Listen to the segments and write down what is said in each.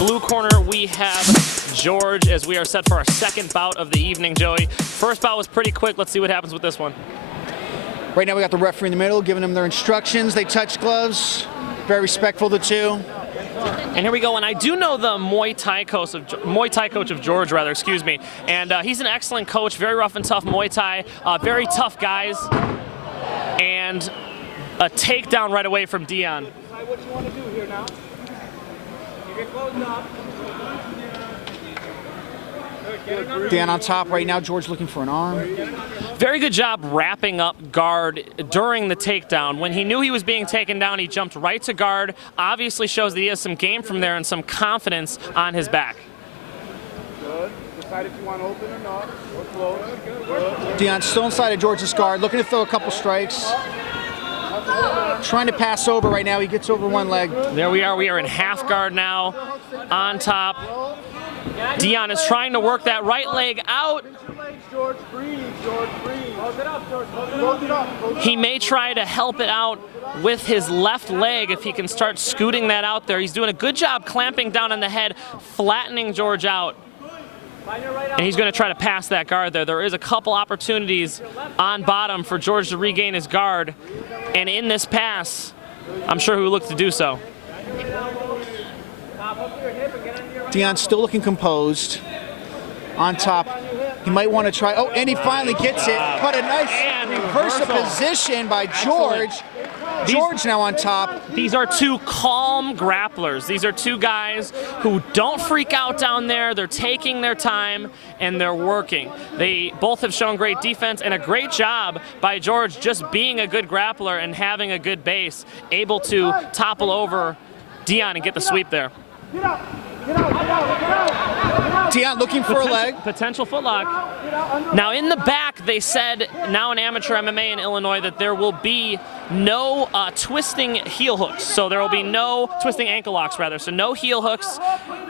blue corner, we have George as we are set for our second bout of the evening, Joey. First bout was pretty quick. Let's see what happens with this one. Right now we got the referee in the middle giving them their instructions. They touch gloves. Very respectful, the two. And here we go, and I do know the Muay Thai coach of George, rather, excuse me. And he's an excellent coach, very rough and tough Muay Thai, very tough guys. And a takedown right away from Deon. What you want to do here now? You get closed up. Deon on top right now. George looking for an arm. Very good job wrapping up guard during the takedown. When he knew he was being taken down, he jumped right to guard. Obviously shows that he has some game from there and some confidence on his back. Good. Decide if you want to open or not. Or close. Good. Deon still inside of George's guard, looking to throw a couple strikes. Trying to pass over right now. He gets over one leg. There we are. We are in half guard now on top. Deon is trying to work that right leg out. George, breathe. George, breathe. Close it up, George. Close it up. He may try to help it out with his left leg if he can start scooting that out there. He's doing a good job clamping down on the head, flattening George out. And he's going to try to pass that guard there. There is a couple opportunities on bottom for George to regain his guard. And in this pass, I'm sure he will look to do so. Deon still looking composed. On top, he might want to try. Oh, and he finally gets it. But a nice reversal position by George. George now on top. These are two calm grapplers. These are two guys who don't freak out down there. They're taking their time and they're working. They both have shown great defense and a great job by George just being a good grappler and having a good base, able to topple over Deon and get the sweep there. Get out. Get out. Get out. Get out. Deon looking for a leg. Potential footlock. Now in the back, they said, now in amateur MMA in Illinois, that there will be no twisting heel hooks. So there will be no twisting ankle locks, rather. So no heel hooks.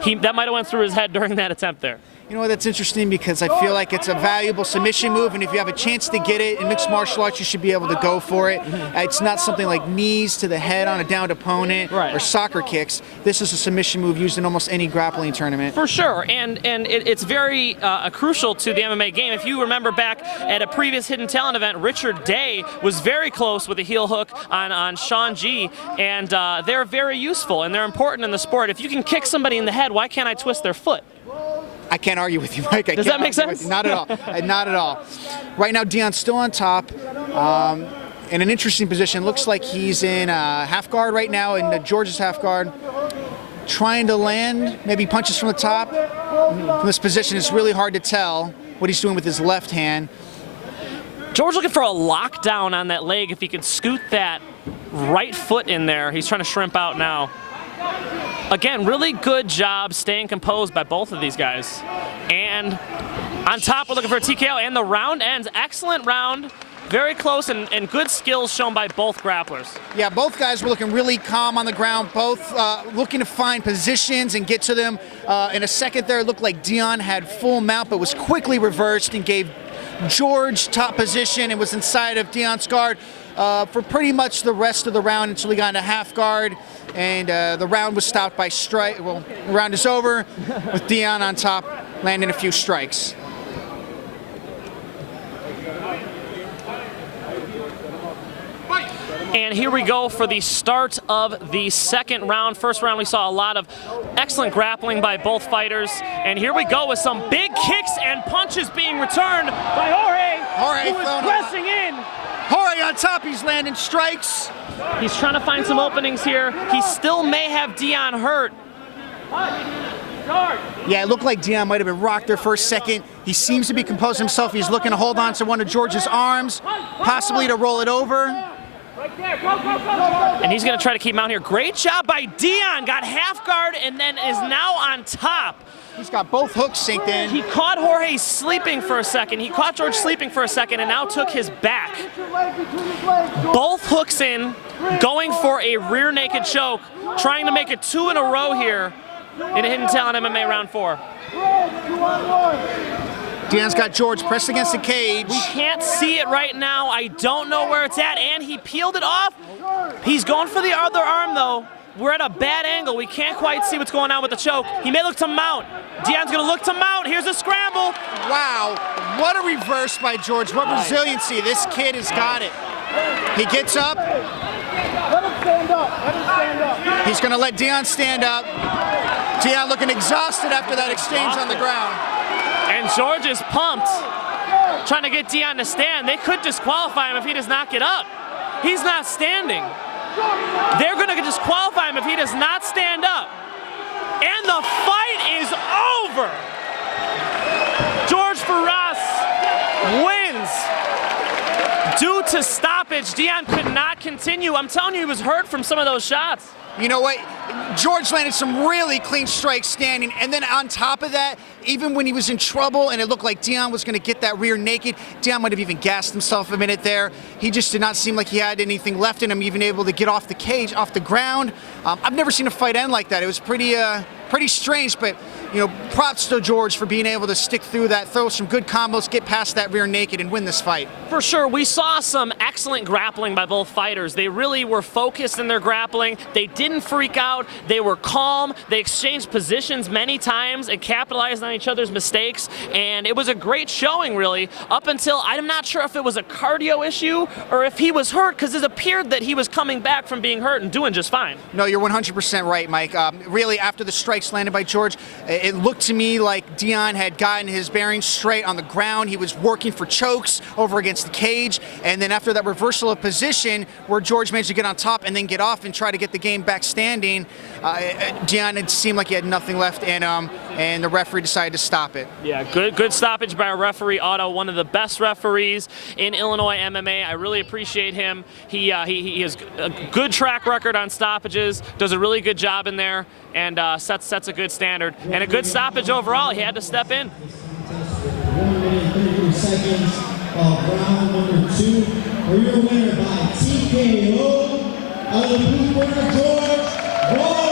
That might have went through his head during that attempt there. You know what, that's interesting because I feel like it's a valuable submission move, and if you have a chance to get it in mixed martial arts, you should be able to go for it. It's not something like knees to the head on a downed opponent or soccer kicks. This is a submission move used in almost any grappling tournament. For sure, and it's very crucial to the MMA game. If you remember back at a previous Hidden Talent event, Richard Day was very close with a heel hook on Sean G, and they're very useful and they're important in the sport. If you can kick somebody in the head, why can't I twist their foot? I can't argue with you, Mike. Does that make sense? Not at all. Not at all. Right now, Deon's still on top. In an interesting position. Looks like he's in half guard right now, in George's half guard. Trying to land, maybe punches from the top. From this position, it's really hard to tell what he's doing with his left hand. George looking for a lockdown on that leg. If he can scoot that right foot in there, he's trying to shrimp out now. Again, really good job staying composed by both of these guys. And on top, we're looking for a TKO, and the round ends. Excellent round. Very close and good skills shown by both grapplers. Yeah, both guys were looking really calm on the ground, both looking to find positions and get to them. In a second there, it looked like Deon had full mount, but was quickly reversed and gave George top position and was inside of Deon's guard for pretty much the rest of the round until he got into half guard. And the round was stopped by strike. Well, the round is over with Deon on top, landing a few strikes. And here we go for the start of the second round. First round, we saw a lot of excellent grappling by both fighters. And here we go with some big kicks and punches being returned by Jorge, who is pressing in. Jorge on top, he's landing strikes. He's trying to find some openings here. He still may have Deon hurt. Yeah, it looked like Deon might have been rocked there for a second. He seems to be composed himself. He's looking to hold on to one of George's arms, possibly to roll it over. And he's going to try to keep him out here. Great job by Deon. Got half guard and then is now on top. He's got both hooks synced in. He caught Jorge sleeping for a second. He caught George sleeping for a second and now took his back. Both hooks in, going for a rear naked choke, trying to make it 2 in a row here in a Hidden Talent MMA round 4. Deon's got George pressed against the cage. We can't see it right now. I don't know where it's at, and he peeled it off. He's going for the other arm, though. We're at a bad angle. We can't quite see what's going on with the choke. He may look to mount. Deon's gonna look to mount. Here's a scramble. Wow, what a reverse by George. What resiliency. This kid has got it. He gets up. Let him stand up. Let him stand up. He's gonna let Deon stand up. Deon looking exhausted after that exchange on the ground. And George is pumped, trying to get Deon to stand. They could disqualify him if he does not get up. He's not standing. They're going to disqualify him if he does not stand up. And the fight is over. Jorge Farias wins due to stoppage. Deon could not continue. I'm telling you, he was hurt from some of those shots. You know what? George landed some really clean strikes standing, and then on top of that, even when he was in trouble and it looked like Deon was going to get that rear naked, Deon might have even gassed himself a minute there. He just did not seem like he had anything left in him, even able to get off the cage, off the ground. I've never seen a fight end like that. It was pretty strange, but props to George for being able to stick through that, throw some good combos, get past that rear naked, and win this fight. For sure, we saw some excellent grappling by both fighters. They really were focused in their grappling. They didn't freak out. They were calm. They exchanged positions many times and capitalized on each other's mistakes. And it was a great showing, really, up until I'm not sure if it was a cardio issue or if he was hurt, because it appeared that he was coming back from being hurt and doing just fine. No, you're 100% right, Mike. Really, after the strikes landed by George, it looked to me like Deon had gotten his bearings straight on the ground. He was working for chokes over against the cage. And then after that reversal of position where George managed to get on top and then get off and try to get the game back standing, Deon, it seemed like he had nothing left in him, and the referee decided to stop it. Yeah, good stoppage by our referee, Otto, one of the best referees in Illinois MMA. I really appreciate him. He has a good track record on stoppages, does a really good job in there, and sets a good standard. And a good stoppage overall. He had to step in. 1 minute 33 seconds of round number 2. For your winner by TKO, out of the blue corner, Jorge.